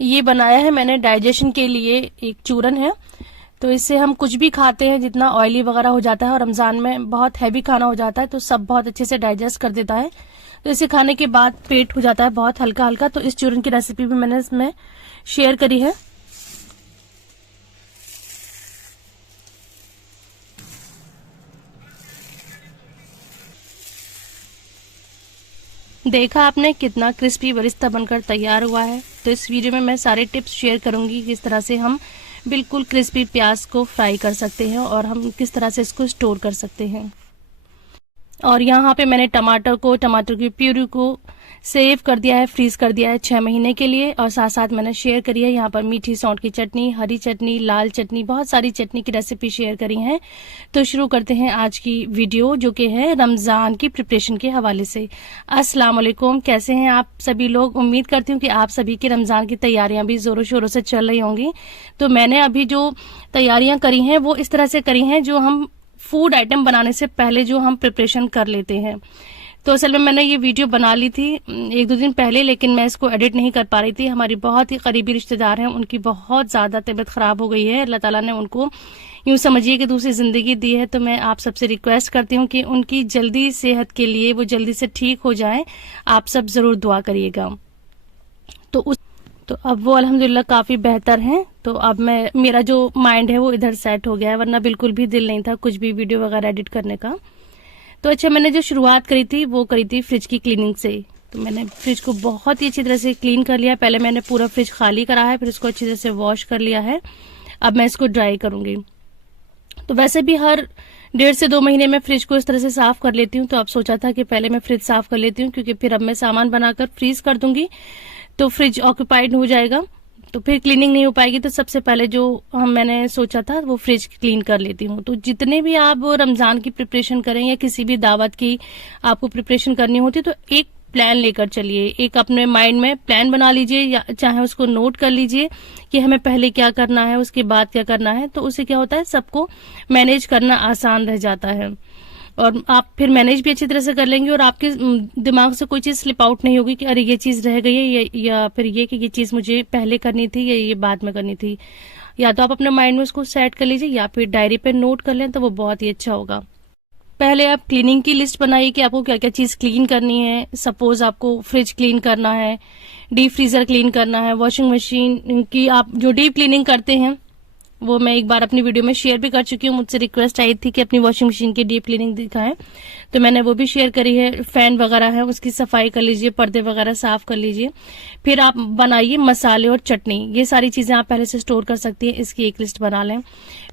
ये बनाया है मैंने डाइजेशन के लिए, एक चूरन है। तो इससे हम कुछ भी खाते हैं जितना ऑयली वगैरह हो जाता है और रमजान में बहुत हैवी खाना हो जाता है तो सब बहुत अच्छे से डाइजेस्ट कर देता है। तो इसे खाने के बाद पेट हो जाता है बहुत हल्का हल्का। तो इस चूरन की रेसिपी भी मैंने इसमें शेयर करी है। देखा आपने कितना क्रिस्पी बरिस्ता बनकर तैयार हुआ है। तो इस वीडियो में मैं सारे टिप्स शेयर करूंगी किस तरह से हम बिल्कुल क्रिस्पी प्याज को फ्राई कर सकते हैं और हम किस तरह से इसको स्टोर कर सकते हैं। और यहाँ पे मैंने टमाटर की प्यूरी को सेव कर दिया है, फ्रीज कर दिया है 6 महीने के लिए। और साथ साथ मैंने शेयर करी है यहाँ पर मीठी सौंठ की चटनी, हरी चटनी, लाल चटनी, बहुत सारी चटनी की रेसिपी शेयर करी है। तो शुरू करते हैं आज की वीडियो जो कि है रमजान की प्रिपरेशन के हवाले से। अस्सलाम वालेकुम, कैसे हैं आप सभी लोग। उम्मीद करती हूँ कि आप सभी की रमजान की तैयारियां भी जोरों शोरों से चल रही होंगी। तो मैंने अभी जो तैयारियां करी हैं वो इस तरह से करी हैं जो हम फूड आइटम बनाने से पहले जो हम प्रिपरेशन कर लेते हैं। तो असल में मैंने ये वीडियो बना ली थी 1-2 दिन पहले, लेकिन मैं इसको एडिट नहीं कर पा रही थी। हमारी बहुत ही करीबी रिश्तेदार हैं, उनकी बहुत ज्यादा तबीयत खराब हो गई है। अल्लाह ताला ने उनको यूं समझिए कि दूसरी जिंदगी दी है। तो मैं आप सबसे रिक्वेस्ट करती हूँ कि उनकी जल्दी सेहत के लिए वो जल्दी से ठीक हो जाएं। आप सब जरूर दुआ करिएगा। तो अब वो अल्हम्दुलिल्लाह काफी बेहतर हैं। तो अब मेरा जो माइंड है वो इधर सेट हो गया है, वरना बिल्कुल भी दिल नहीं था कुछ भी वीडियो वगैरह एडिट करने का। तो अच्छा, मैंने जो शुरुआत करी थी वो करी थी फ्रिज की क्लीनिंग से। तो मैंने फ्रिज को बहुत ही अच्छी तरह से क्लीन कर लिया। पहले मैंने पूरा फ्रिज खाली करा है, फिर इसको अच्छी तरह से वॉश कर लिया है। अब मैं इसको ड्राई करूंगी। तो वैसे भी हर 1.5 से 2 महीने में फ्रिज को इस तरह से साफ कर लेती हूँ। तो अब सोचा था कि पहले मैं फ्रिज साफ कर लेती हूँ, क्योंकि फिर अब मैं सामान बनाकर फ्रीज कर दूंगी तो फ्रिज ऑक्यूपाइड हो जाएगा, तो फिर क्लीनिंग नहीं हो पाएगी। तो सबसे पहले जो मैंने सोचा था वो फ्रिज क्लीन कर लेती हूँ। तो जितने भी आप रमजान की प्रिपरेशन करें या किसी भी दावत की आपको प्रिपरेशन करनी होती तो एक प्लान लेकर चलिए, एक अपने माइंड में प्लान बना लीजिए या चाहे उसको नोट कर लीजिए कि हमें पहले क्या करना है उसके बाद क्या करना है। तो उससे क्या होता है, सबको मैनेज करना आसान रह जाता है और आप फिर मैनेज भी अच्छी तरह से कर लेंगे और आपके दिमाग से कोई चीज स्लिप आउट नहीं होगी कि अरे ये चीज रह गई है या फिर ये कि ये चीज मुझे पहले करनी थी या ये बाद में करनी थी। या तो आप अपने माइंड में उसको सेट कर लीजिए या फिर डायरी पे नोट कर लें तो वो बहुत ही अच्छा होगा। पहले आप क्लीनिंग की लिस्ट बनाइए कि आपको क्या क्या चीज क्लीन करनी है। सपोज आपको फ्रिज क्लीन करना है, डीप फ्रीजर क्लीन करना है, वॉशिंग मशीन की आप जो डीप क्लीनिंग करते हैं वो मैं एक बार अपनी वीडियो में शेयर भी कर चुकी हूँ। मुझसे रिक्वेस्ट आई थी कि अपनी वॉशिंग मशीन की डीप क्लीनिंग दिखाएं, तो मैंने वो भी शेयर करी है। फैन वगैरह है उसकी सफाई कर लीजिए, पर्दे वगैरह साफ कर लीजिए। फिर आप बनाइए मसाले और चटनी, ये सारी चीजें आप पहले से स्टोर कर सकती हैं, इसकी एक लिस्ट बना लें।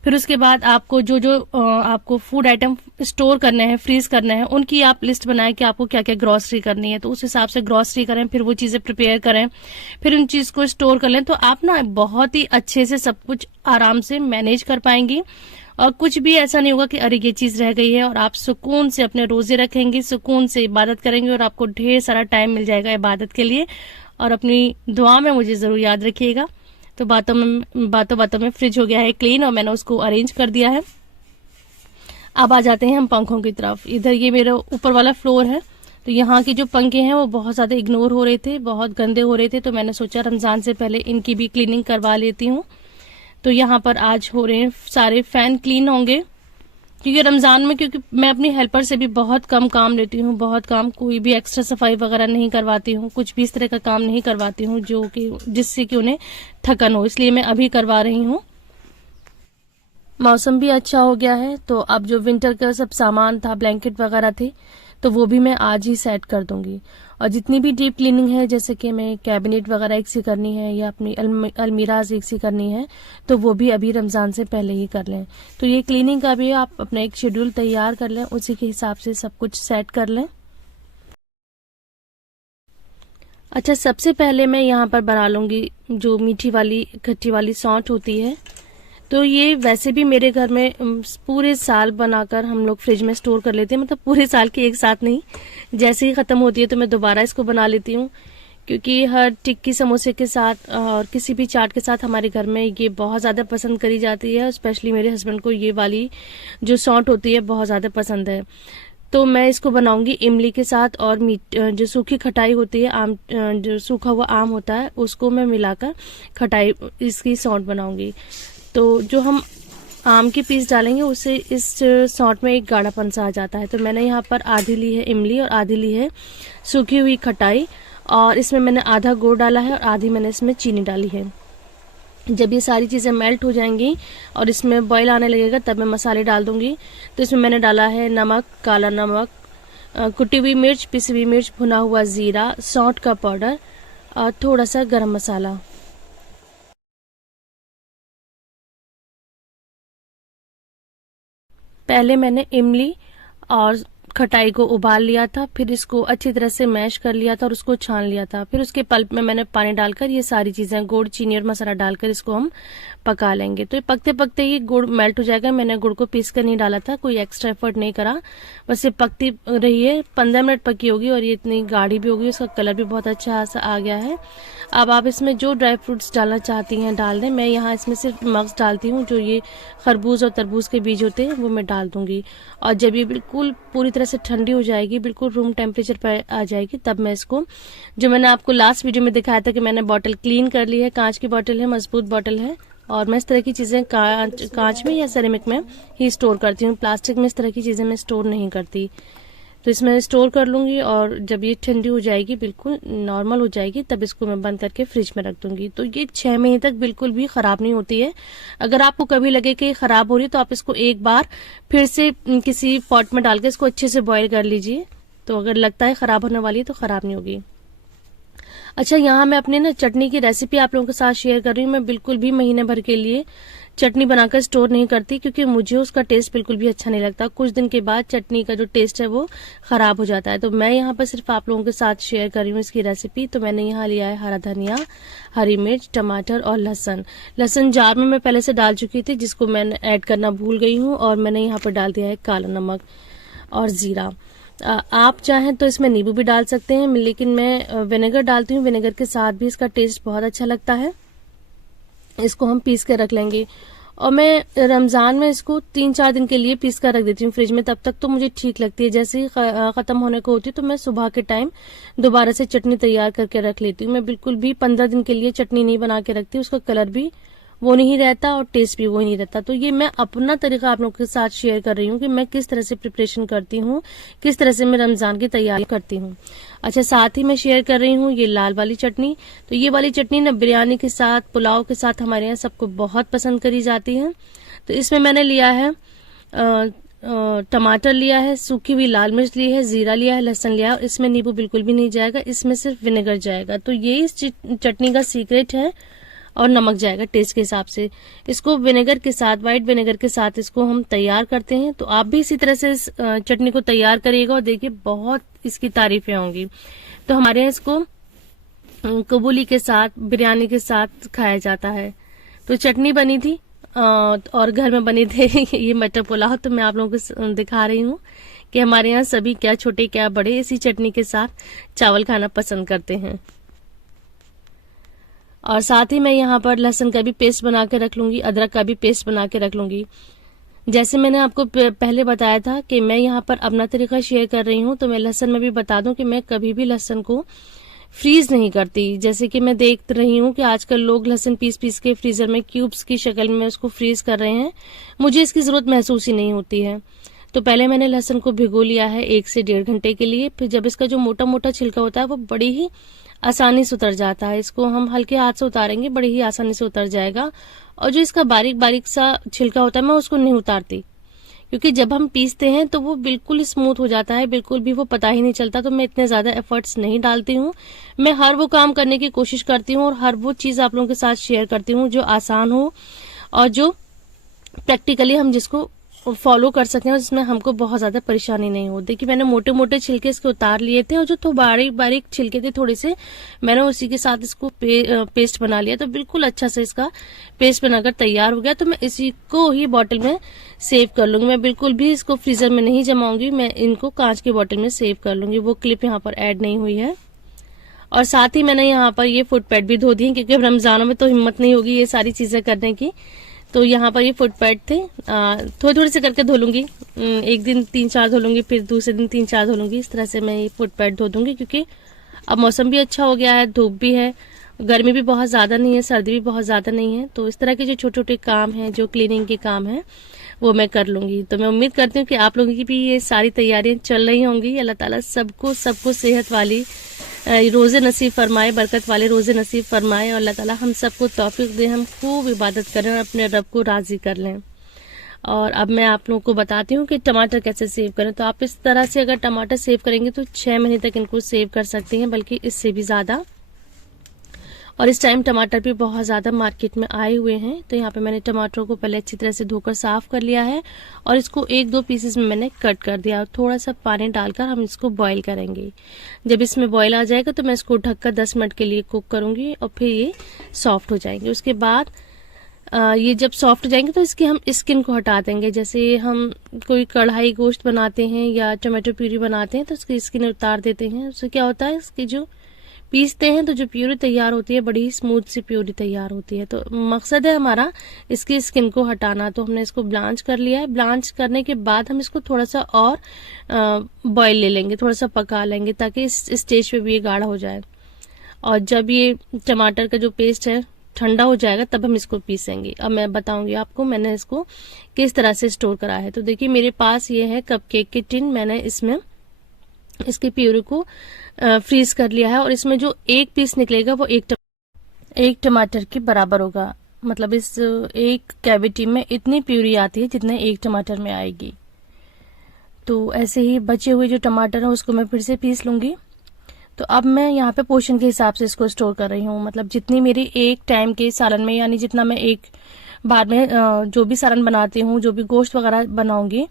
फिर उसके बाद आपको जो जो आपको फूड आइटम स्टोर करने हैं, फ्रीज करने हैं, उनकी आप लिस्ट बनाएं कि आपको क्या क्या ग्रोसरी करनी है। तो उस हिसाब से ग्रोसरी करें, फिर वो चीजें प्रिपेयर करें, फिर उन चीज को स्टोर कर लें। तो आप ना बहुत ही अच्छे से सब कुछ आराम से मैनेज कर पाएंगी और कुछ भी ऐसा नहीं होगा कि अरे ये चीज रह गई है। और आप सुकून से अपने रोजे रखेंगे, सुकून से इबादत करेंगे और आपको ढेर सारा टाइम मिल जाएगा इबादत के लिए। और अपनी दुआ में मुझे जरूर याद रखिएगा। तो बातों में फ्रिज हो गया है क्लीन और मैंने उसको अरेंज कर दिया है। अब आ जाते हैं हम पंखों की तरफ। इधर ये मेरा ऊपर वाला फ्लोर है, तो यहाँ के जो पंखे हैं वो बहुत ज्यादा इग्नोर हो रहे थे, बहुत गंदे हो रहे थे। तो मैंने सोचा रमजान से पहले इनकी भी क्लीनिंग करवा लेती हूँ। तो यहाँ पर आज हो रहे हैं सारे फैन क्लीन होंगे, क्योंकि रमजान में क्योंकि मैं अपनी हेल्पर से भी बहुत कम काम लेती हूँ, बहुत काम, कोई भी एक्स्ट्रा सफाई वगैरह नहीं करवाती हूँ, कुछ भी इस तरह का काम नहीं करवाती हूँ जो कि जिससे कि उन्हें थकन हो, इसलिए मैं अभी करवा रही हूँ। मौसम भी अच्छा हो गया है, तो अब जो विंटर का सब सामान था, ब्लैंकेट वगैरह थे, तो वो भी मैं आज ही सेट कर दूंगी। और जितनी भी डीप क्लीनिंग है, जैसे कि मैं कैबिनेट वगैरह एक सी करनी है या अपनी अलमीराज एक सी करनी है, तो वो भी अभी रमजान से पहले ही कर लें। तो ये क्लीनिंग का भी आप अपना एक शेड्यूल तैयार कर लें, उसी के हिसाब से सब कुछ सेट कर लें। अच्छा, सबसे पहले मैं यहाँ पर बना लूंगी जो मीठी वाली खट्टी वाली सौंठ होती है। तो ये वैसे भी मेरे घर में पूरे साल बनाकर हम लोग फ्रिज में स्टोर कर लेते हैं, मतलब पूरे साल की एक साथ नहीं, जैसे ही खत्म होती है तो मैं दोबारा इसको बना लेती हूँ। क्योंकि हर टिक्की समोसे के साथ और किसी भी चाट के साथ हमारे घर में ये बहुत ज्यादा पसंद करी जाती है। स्पेशली मेरे हस्बैंड को ये वाली जो सौंठ होती है बहुत ज्यादा पसंद है। तो मैं इसको बनाऊंगी इमली के साथ, और मीठ जो सूखी खटाई होती है, आम जो सूखा हुआ आम होता है उसको मैं मिलाकर खटाई इसकी सौंठ बनाऊंगी। तो जो हम आम की पीस डालेंगे उससे इस सौंठ में एक गाढ़ापन सा आ जाता है। तो मैंने यहाँ पर आधी ली है इमली और आधी ली है सूखी हुई खटाई, और इसमें मैंने आधा गुड़ डाला है और आधी मैंने इसमें चीनी डाली है। जब ये सारी चीज़ें मेल्ट हो जाएंगी और इसमें बॉईल आने लगेगा तब मैं मसाले डाल दूंगी। तो इसमें मैंने डाला है नमक, काला नमक, कुटी हुई मिर्च, पिसी हुई मिर्च, भुना हुआ जीरा, सौंठ का पाउडर और थोड़ा सा गरम मसाला। पहले मैंने इमली और खटाई को उबाल लिया था, फिर इसको अच्छी तरह से मैश कर लिया था और उसको छान लिया था। फिर उसके पल्प में मैंने पानी डालकर ये सारी चीजें गुड़, चीनी और मसाला डालकर इसको हम पका लेंगे। तो ये पकते पकते ही गुड़ मेल्ट हो जाएगा। मैंने गुड़ को पीस कर नहीं डाला था, कोई एक्स्ट्रा एफर्ट नहीं करा, बस ये पकती रही है। 15 मिनट पकी होगी और ये इतनी गाढ़ी भी होगी, उसका कलर भी बहुत अच्छा सा आ गया है। अब आप इसमें जो ड्राई फ्रूट्स डालना चाहती हैं डाल दें। मैं यहाँ इसमें सिर्फ मग्स डालती हूँ, जो ये खरबूज और तरबूज के बीज होते हैं वो मैं डाल दूंगी। और जब ये बिल्कुल पूरी तरह से ठंडी हो जाएगी, बिल्कुल रूम टेम्परेचर पर आ जाएगी, तब मैं इसको, जो मैंने आपको लास्ट वीडियो में दिखाया था कि मैंने बॉटल क्लीन कर ली है, कांच की बॉटल है, मजबूत बॉटल है, और मैं इस तरह की चीजें कांच में या सेरेमिक में ही स्टोर करती हूँ। प्लास्टिक में इस तरह की चीजें मैं स्टोर नहीं करती। तो इसमें स्टोर कर लूंगी और जब ये ठंडी हो जाएगी, बिल्कुल नॉर्मल हो जाएगी, तब इसको मैं बंद करके फ्रिज में रख दूंगी। तो ये 6 महीने तक बिल्कुल भी खराब नहीं होती है। अगर आपको कभी लगे कि खराब हो रही है तो आप इसको एक बार फिर से किसी पॉट में डाल के इसको अच्छे से बॉईल कर लीजिए। तो अगर लगता है खराब होने वाली है तो खराब नहीं होगी। अच्छा, यहाँ मैं अपनी चटनी की रेसिपी आप लोगों के साथ शेयर कर रही हूँ। मैं बिल्कुल भी महीने भर के लिए चटनी बनाकर स्टोर नहीं करती, क्योंकि मुझे उसका टेस्ट बिल्कुल भी अच्छा नहीं लगता। कुछ दिन के बाद चटनी का जो टेस्ट है वो खराब हो जाता है। तो मैं यहाँ पर सिर्फ आप लोगों के साथ शेयर कर रही हूँ इसकी रेसिपी। तो मैंने यहाँ लिया है हरा धनिया, हरी मिर्च, टमाटर और लहसन। लहसन जार में मैं पहले से डाल चुकी थी, जिसको मैंने ऐड करना भूल गई हूँ, और मैंने यहाँ पर डाल दिया है काला नमक और जीरा। आप चाहें तो इसमें नींबू भी डाल सकते हैं, लेकिन मैं विनेगर डालती हूँ। विनेगर के साथ भी इसका टेस्ट बहुत अच्छा लगता है। इसको हम पीस के रख लेंगे, और मैं रमजान में इसको 3-4 दिन के लिए पीस कर रख देती हूँ फ्रिज में। तब तक तो मुझे ठीक लगती है। जैसे ही खत्म होने को होती है तो मैं सुबह के टाइम दोबारा से चटनी तैयार करके रख लेती हूँ। मैं बिल्कुल भी 15 दिन के लिए चटनी नहीं बना के रखती, उसका कलर भी वो नहीं रहता और टेस्ट भी वो नहीं रहता। तो ये मैं अपना तरीका आप लोगों के साथ शेयर कर रही हूँ कि मैं किस तरह से प्रिपरेशन करती हूँ, किस तरह से मैं रमजान की तैयारी करती हूँ। अच्छा, साथ ही मैं शेयर कर रही हूँ ये लाल वाली चटनी। तो ये वाली चटनी ना बिरयानी के साथ, पुलाव के साथ हमारे यहाँ सबको बहुत पसंद करी जाती है। तो इसमें मैंने लिया है टमाटर लिया है, सूखी हुई लाल मिर्च ली है, जीरा लिया है, लहसुन लिया है। इसमें नींबू बिल्कुल भी नहीं जाएगा, इसमें सिर्फ विनेगर जाएगा। तो ये इस चटनी का सीक्रेट है, और नमक जाएगा टेस्ट के हिसाब से। इसको विनेगर के साथ, व्हाइट विनेगर के साथ इसको हम तैयार करते हैं। तो आप भी इसी तरह से इस चटनी को तैयार करिएगा और देखिए बहुत इसकी तारीफें होंगी। तो हमारे यहाँ इसको कबूली के साथ, बिरयानी के साथ खाया जाता है। तो चटनी बनी थी और घर में बने थे ये मटर पुलाव। तो मैं आप लोगों को दिखा रही हूँ कि हमारे यहाँ सभी, क्या छोटे क्या बड़े, इसी चटनी के साथ चावल खाना पसंद करते हैं। और साथ ही मैं यहाँ पर लहसुन का भी पेस्ट बना के रख लूंगी, अदरक का भी पेस्ट बना के रख लूंगी। जैसे मैंने आपको पहले बताया था कि मैं यहाँ पर अपना तरीका शेयर कर रही हूँ, तो मैं लहसुन में भी बता दूं कि मैं कभी भी लहसुन को फ्रीज नहीं करती। जैसे कि मैं देख रही हूँ कि आजकल लोग लहसुन पीस पीस के फ्रीजर में क्यूब्स की शक्ल में उसको फ्रीज कर रहे हैं। मुझे इसकी जरूरत महसूस ही नहीं होती है। तो पहले मैंने लहसुन को भिगो लिया है 1 से 1.5 घंटे के लिए। फिर जब इसका जो मोटा मोटा छिलका होता है वो बड़ी ही आसानी से उतर जाता है। इसको हम हल्के हाथ से उतारेंगे, बड़ी ही आसानी से उतर जाएगा। और जो इसका बारीक बारीक सा छिलका होता है मैं उसको नहीं उतारती, क्योंकि जब हम पीसते हैं तो वो बिल्कुल स्मूथ हो जाता है, बिल्कुल भी वो पता ही नहीं चलता। तो मैं इतने ज्यादा एफर्ट्स नहीं डालती हूँ। मैं हर वो काम करने की कोशिश करती हूँ और हर वो चीज आप लोगों के साथ शेयर करती हूँ जो आसान हो और जो प्रैक्टिकली हम जिसको फॉलो कर सकें और जिसमें हमको बहुत ज्यादा परेशानी नहीं हो। देखिए मैंने मोटे मोटे छिलके इसके उतार लिए थे और जो तो बारीक बारीक छिलके थे थोड़े से, मैंने उसी के साथ इसको पेस्ट बना लिया। तो बिल्कुल अच्छा से इसका पेस्ट बनाकर तैयार हो गया। तो मैं इसी को ही बॉटल में सेव कर लूंगी। मैं बिल्कुल भी इसको फ्रीजर में नहीं जमाऊंगी, मैं इनको कांच की बॉटल में सेव कर लूंगी। वो क्लिप यहाँ पर ऐड नहीं हुई है। और साथ ही मैंने यहाँ पर ये फुट पैड भी धो दी, क्योंकि रमजानों में तो हिम्मत नहीं होगी ये सारी चीजें करने की। तो यहाँ पर ये फुटपैड थे, थोड़ी थोड़ी से करके धो लूंगी। एक दिन 3-4 धो लूंगी, फिर दूसरे दिन 3-4 धो लूंगी। इस तरह से मैं ये फुटपैड धो दूंगी, क्योंकि अब मौसम भी अच्छा हो गया है, धूप भी है, गर्मी भी बहुत ज़्यादा नहीं है, सर्दी भी बहुत ज़्यादा नहीं है। तो इस तरह के जो छोटे छोटे काम हैं, जो क्लीनिंग के काम हैं, वो मैं कर लूंगी। तो मैं उम्मीद करती हूँ कि आप लोगों की भी ये सारी तैयारियां चल रही होंगी। अल्लाह ताला सबको सेहत वाली रोज़े नसीब फरमाए, बरकत वाले रोज़े नसीब फरमाए, और अल्लाह ताला हम सबको तौफीक दे, हम खूब इबादत करें और अपने रब को राज़ी कर लें। और अब मैं आप लोगों को बताती हूँ कि टमाटर कैसे सेव करें। तो आप इस तरह से अगर टमाटर सेव करेंगे तो 6 महीने तक इनको सेव कर सकते हैं, बल्कि इससे भी ज़्यादा। और इस टाइम टमाटर भी बहुत ज़्यादा मार्केट में आए हुए हैं। तो यहाँ पे मैंने टमाटरों को पहले अच्छी तरह से धोकर साफ कर लिया है, और इसको 1-2 पीसेस में मैंने कट कर दिया। और थोड़ा सा पानी डालकर हम इसको बॉईल करेंगे। जब इसमें बॉईल आ जाएगा तो मैं इसको ढककर 10 मिनट के लिए कुक करूंगी, और फिर ये सॉफ्ट हो जाएंगे। उसके बाद ये जब सॉफ्ट हो जाएंगे तो इसकी हम स्किन को हटा देंगे। जैसे हम कोई कढ़ाई गोश्त बनाते हैं या टमाटो प्यूरी बनाते हैं तो उसकी स्किन उतार देते हैं। उससे क्या होता है, इसकी जो पीसते हैं तो जो प्यूरी तैयार होती है, बड़ी स्मूथ सी प्यूरी तैयार होती है। तो मकसद है हमारा इसकी स्किन को हटाना। तो हमने इसको ब्लांच कर लिया है। ब्लांच करने के बाद हम इसको थोड़ा सा और बॉईल ले लेंगे, थोड़ा सा पका लेंगे, ताकि इस स्टेज पे भी ये गाढ़ा हो जाए। और जब ये टमाटर का जो पेस्ट है ठंडा हो जाएगा तब हम इसको पीसेंगे। अब मैं बताऊंगी आपको मैंने इसको किस तरह से स्टोर करा है। तो देखिए मेरे पास ये है कपकेक की टिन, मैंने इसमें इसकी प्यूरी को फ्रीज कर लिया है, और इसमें जो एक पीस निकलेगा वो एक टमाटर के बराबर होगा। मतलब इस एक कैविटी में इतनी प्यूरी आती है जितने एक टमाटर में आएगी। तो ऐसे ही बचे हुए जो टमाटर है उसको मैं फिर से पीस लूंगी। तो अब मैं यहाँ पे पोर्शन के हिसाब से इसको स्टोर कर रही हूँ। मतलब जितनी मेरी एक टाइम के सालन में, यानी जितना मैं एक बार में जो भी सालन बनाती हूँ, जो भी गोश्त वगैरह बनाऊंगी,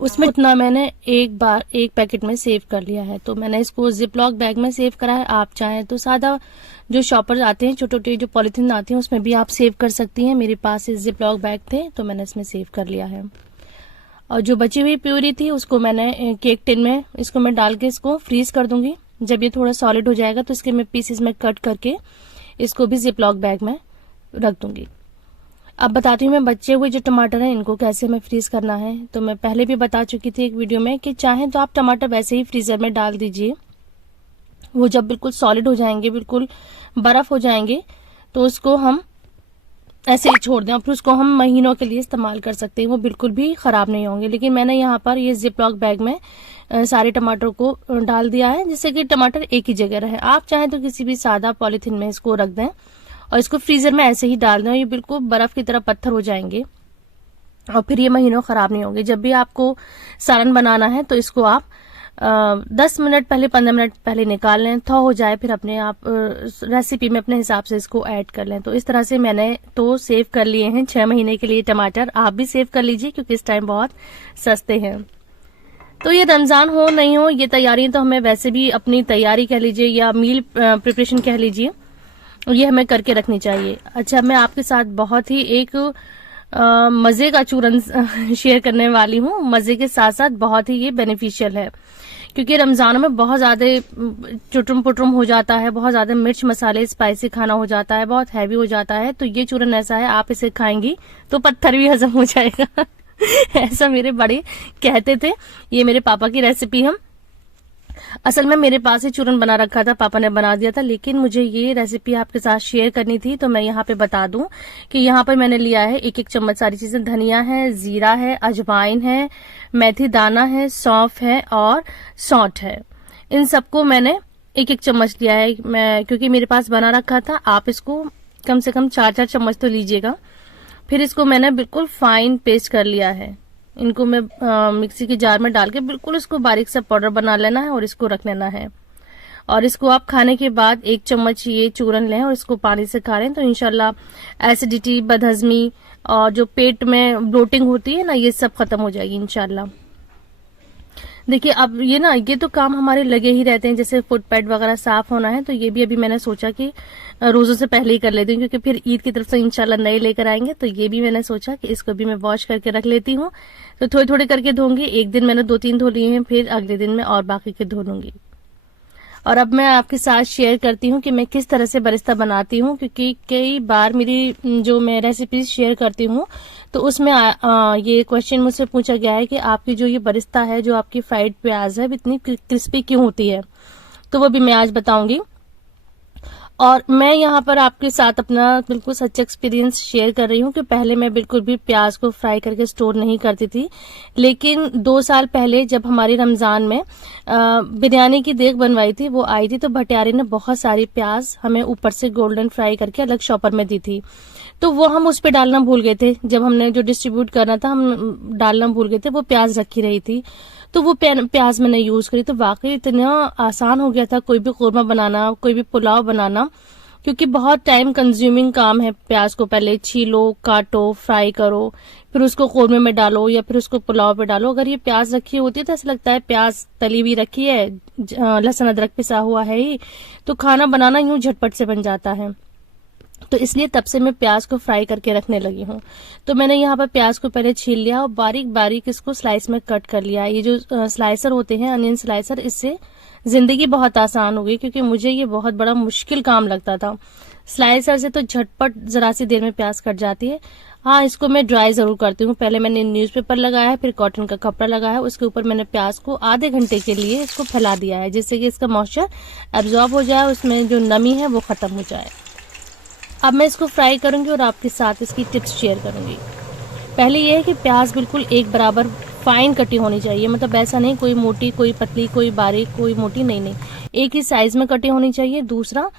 उसमें उतना मैंने एक बार एक पैकेट में सेव कर लिया है। तो मैंने इसको जिपलॉक बैग में सेव करा है। आप चाहें तो सादा जो शॉपर आते हैं, छोटे छोटे जो पॉलिथीन आती हैं, उसमें भी आप सेव कर सकती हैं। मेरे पास जिपलॉक बैग थे तो मैंने इसमें सेव कर लिया है। और जो बची हुई प्यूरी थी उसको मैंने केक टिन में इसको मैं डाल के इसको फ्रीज कर दूंगी। जब ये थोड़ा सॉलिड हो जाएगा तो इसके मैं पीसेस में कट करके इसको भी जिपलॉक बैग में रख दूंगी। अब बताती हूँ मैं बचे हुए जो टमाटर हैं इनको कैसे हमें फ्रीज करना है। तो मैं पहले भी बता चुकी थी एक वीडियो में कि चाहें तो आप टमाटर वैसे ही फ्रीजर में डाल दीजिए। वो जब बिल्कुल सॉलिड हो जाएंगे, बिल्कुल बर्फ हो जाएंगे, तो उसको हम ऐसे ही छोड़ दें और फिर उसको हम महीनों के लिए इस्तेमाल कर सकते हैं। वो बिल्कुल भी खराब नहीं होंगे। लेकिन मैंने यहाँ पर ये जिपलॉक बैग में सारे टमाटर को डाल दिया है, जिससे कि टमाटर एक ही जगह रहे। आप चाहें तो किसी भी सादा पॉलिथीन में इसको रख दें और इसको फ्रीजर में ऐसे ही डाल दें। ये बिल्कुल बर्फ की तरह पत्थर हो जाएंगे और फिर ये महीनों खराब नहीं होंगे। जब भी आपको सालन बनाना है तो इसको आप 10 मिनट पहले, 15 मिनट पहले निकाल लें, थो हो जाए, फिर अपने आप रेसिपी में अपने हिसाब से इसको ऐड कर लें। तो इस तरह से मैंने तो सेव कर लिए हैं 6 महीने के लिए टमाटर। आप भी सेव कर लीजिए क्योंकि इस टाइम बहुत सस्ते हैं। तो ये रमजान हो नहीं हो, ये तैयारी तो हमें वैसे भी अपनी तैयारी कह लीजिए या मील प्रिपरेशन कह लीजिए, ये हमें करके रखनी चाहिए। अच्छा, मैं आपके साथ बहुत ही एक मजे का चूरन शेयर करने वाली हूँ। मजे के साथ साथ बहुत ही ये बेनिफिशियल है, क्योंकि रमजानों में बहुत ज्यादा चुटरुम पुटरुम हो जाता है, बहुत ज्यादा मिर्च मसाले स्पाइसी खाना हो जाता है, बहुत हैवी हो जाता है। तो ये चूरन ऐसा है, आप इसे खाएंगी तो पत्थर भी हजम हो जाएगा। ऐसा मेरे बड़े कहते थे। ये मेरे पापा की रेसिपी है। असल में मेरे पास ही चूरन बना रखा था, पापा ने बना दिया था, लेकिन मुझे ये रेसिपी आपके साथ शेयर करनी थी। तो मैं यहाँ पे बता दूं कि यहाँ पर मैंने लिया है 1-1 चम्मच सारी चीजें। धनिया है, जीरा है, अजवाइन है, मेथी दाना है, सौंफ है और सौंठ है। इन सबको मैंने 1-1 चम्मच लिया है मैं, क्योंकि मेरे पास बना रखा था। आप इसको कम से कम 4-4 चम्मच तो लीजिएगा। फिर इसको मैंने बिल्कुल फाइन पेस्ट कर लिया है। इनको मैं मिक्सी के जार में डाल के बिल्कुल इसको बारीक सा पाउडर बना लेना है और इसको रख लेना है। और इसको आप खाने के बाद 1 चम्मच ये चूरन लें और इसको पानी से खा लें तो इंशाल्लाह एसिडिटी, बदहजमी और जो पेट में ब्लोटिंग होती है ना, ये सब खत्म हो जाएगी इंशाल्लाह। देखिए अब ये तो काम हमारे लगे ही रहते हैं, जैसे फुट पैड वगैरह साफ होना है, तो ये भी अभी मैंने सोचा कि रोजों से पहले ही कर लेती हूँ, क्योंकि फिर ईद की तरफ से इंशाल्लाह नए लेकर आएंगे। तो ये भी मैंने सोचा कि इसको भी मैं वॉश करके रख लेती हूँ। तो थोड़ी थोड़ी करके धोऊंगी। एक दिन मैंने 2-3 धो लिए हैं, फिर अगले दिन में और बाकी के धो लूंगी। और अब मैं आपके साथ शेयर करती हूँ कि मैं किस तरह से बरिस्ता बनाती हूँ, क्योंकि कई बार मेरी जो मैं रेसिपीज शेयर करती हूँ तो उसमें ये क्वेश्चन मुझसे पूछा गया है कि आपकी जो ये बरिस्ता है, जो आपकी फ्राइड प्याज है, इतनी क्रिस्पी क्यों होती है। तो वो भी मैं आज बताऊंगी। और मैं यहाँ पर आपके साथ अपना बिल्कुल सच्चा एक्सपीरियंस शेयर कर रही हूँ कि पहले मैं बिल्कुल भी प्याज को फ्राई करके स्टोर नहीं करती थी, लेकिन 2 साल पहले जब हमारी रमजान में बिरयानी की देग बनवाई थी, वो आई थी, तो भटियारी ने बहुत सारी प्याज हमें ऊपर से गोल्डन फ्राई करके अलग शॉपर में दी थी। तो वो हम उस पे डालना भूल गए थे, जब हमने जो डिस्ट्रीब्यूट करना था हम डालना भूल गए थे, वो प्याज रखी रही थी, तो वो प्याज मैंने यूज करी। तो वाकई इतना आसान हो गया था कोई भी कोरमा बनाना, कोई भी पुलाव बनाना, क्योंकि बहुत टाइम कंज्यूमिंग काम है। प्याज को पहले छीलो, काटो, फ्राई करो, फिर उसको कोरमे में डालो या फिर उसको पुलाव पे डालो। अगर ये प्याज रखी होती है तो ऐसा लगता है प्याज तली हुई रखी है, लहसुन अदरक पिसा हुआ है ही, तो खाना बनाना यूं झटपट से बन जाता है। तो इसलिए तब से मैं प्याज को फ्राई करके रखने लगी हूँ। तो मैंने यहाँ पर प्याज को पहले छील लिया और बारीक बारीक इसको स्लाइस में कट कर लिया। ये जो स्लाइसर होते हैं, अनियन स्लाइसर, इससे जिंदगी बहुत आसान हो गई, क्योंकि मुझे ये बहुत बड़ा मुश्किल काम लगता था। स्लाइसर से तो झटपट जरा सी देर में प्याज कट जाती है। हाँ, इसको मैं ड्राई जरूर करती हूँ। पहले मैंने न्यूज़पेपर लगाया है, फिर कॉटन का कपड़ा लगाया है, उसके ऊपर मैंने प्याज को आधे घंटे के लिए इसको फैला दिया है, जिससे कि इसका मॉइस्चर एब्जॉर्ब हो जाए, उसमें जो नमी है वो खत्म हो जाए। अब मैं इसको फ्राई करूंगी और आपके साथ इसकी टिप्स शेयर करूंगी। पहले ये है कि प्याज बिल्कुल एक बराबर फाइन कटी होनी चाहिए, मतलब ऐसा नहीं कोई मोटी, कोई पतली, कोई बारीक, कोई मोटी, नहीं, एक ही साइज में कटी होनी चाहिए। दूसरा,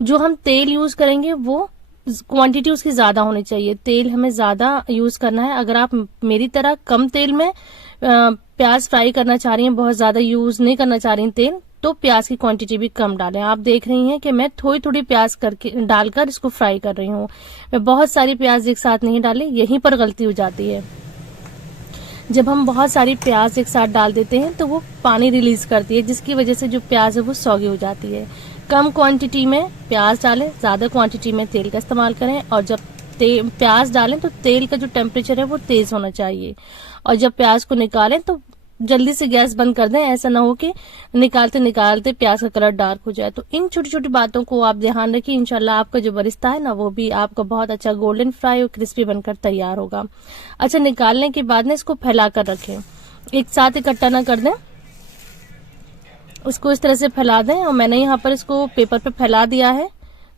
जो हम तेल यूज करेंगे वो क्वांटिटी उसकी ज्यादा होनी चाहिए। तेल हमें ज्यादा यूज करना है। अगर आप मेरी तरह कम तेल में प्याज फ्राई करना चाह रही हैं, बहुत ज्यादा यूज नहीं करना चाह रही हैं तेल, तो प्याज की क्वांटिटी भी कम डालें। आप देख रही हैं कि मैं थोड़ी थोड़ी प्याज करके डालकर इसको फ्राई कर रही हूँ। मैं बहुत सारी प्याज एक साथ नहीं डाली, यहीं पर गलती हो जाती है। जब हम बहुत सारी प्याज एक साथ डाल देते हैं तो वो पानी रिलीज करती है, जिसकी वजह से जो प्याज है वो सौगी हो जाती है। कम क्वांटिटी में प्याज डालें, ज्यादा क्वांटिटी में तेल का इस्तेमाल करें। और जब प्याज डालें तो तेल का जो टेम्परेचर है वो तेज होना चाहिए। और जब प्याज को निकालें तो जल्दी से गैस बंद कर दें, ऐसा ना हो कि निकालते निकालते प्याज का कलर डार्क हो जाए। तो इन छोटी छोटी बातों को आप ध्यान रखिए, इंशाल्लाह आपका जो बरिस्ता है ना वो भी आपका बहुत अच्छा गोल्डन फ्राई और क्रिस्पी बनकर तैयार होगा। अच्छा, निकालने के बाद ना इसको फैला कर रखें, एक साथ इकट्ठा ना कर दें, उसको इस तरह से फैला दें। और मैंने यहाँ पर इसको पेपर पे फैला दिया है,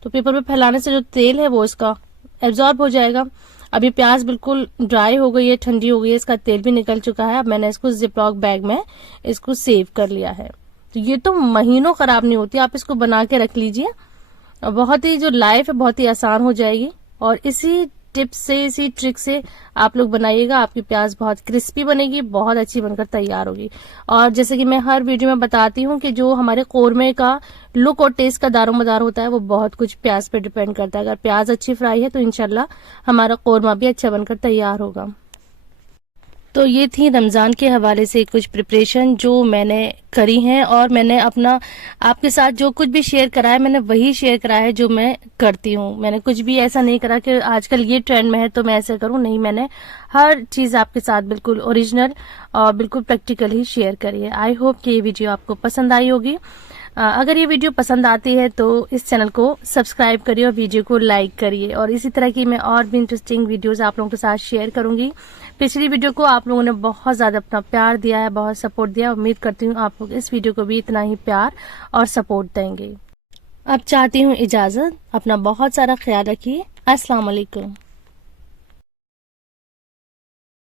तो पेपर पे फैलाने से जो तेल है वो इसका एब्जॉर्ब हो जाएगा। अभी प्याज बिल्कुल ड्राई हो गई है, ठंडी हो गई है, इसका तेल भी निकल चुका है। अब मैंने इसको जिपलॉक बैग में इसको सेव कर लिया है। तो ये तो महीनों खराब नहीं होती, आप इसको बना के रख लीजिए। बहुत ही जो लाइफ है बहुत ही आसान हो जाएगी। और इसी टिप्स से, इसी ट्रिक से आप लोग बनाइएगा, आपकी प्याज बहुत क्रिस्पी बनेगी, बहुत अच्छी बनकर तैयार होगी। और जैसे कि मैं हर वीडियो में बताती हूँ कि जो हमारे कोरमे का लुक और टेस्ट का दारोमदार होता है वो बहुत कुछ प्याज पे डिपेंड करता है। अगर प्याज अच्छी फ्राई है तो इंशाल्लाह हमारा कोरमा भी अच्छा बनकर तैयार होगा। तो ये थी रमज़ान के हवाले से कुछ प्रिपरेशन जो मैंने करी हैं, और मैंने अपना आपके साथ जो कुछ भी शेयर करा है मैंने वही शेयर करा है जो मैं करती हूँ। मैंने कुछ भी ऐसा नहीं करा कि आजकल ये ट्रेंड में है तो मैं ऐसा करूँ, नहीं, मैंने हर चीज़ आपके साथ बिल्कुल ओरिजिनल और बिल्कुल प्रैक्टिकल ही शेयर करी है। आई होप कि ये वीडियो आपको पसंद आई होगी। अगर ये वीडियो पसंद आती है तो इस चैनल को सब्सक्राइब करिए और वीडियो को लाइक करिए। और इसी तरह की मैं और भी इंटरेस्टिंग वीडियोस आप लोगों के साथ शेयर करूंगी। पिछली वीडियो को आप लोगों ने बहुत ज्यादा अपना प्यार दिया है, बहुत सपोर्ट दिया। उम्मीद करती हूँ आप लोग इस वीडियो को भी इतना ही प्यार और सपोर्ट देंगे। अब चाहती हूँ इजाजत, अपना बहुत सारा ख्याल रखिए। अस्सलाम वालेकुम।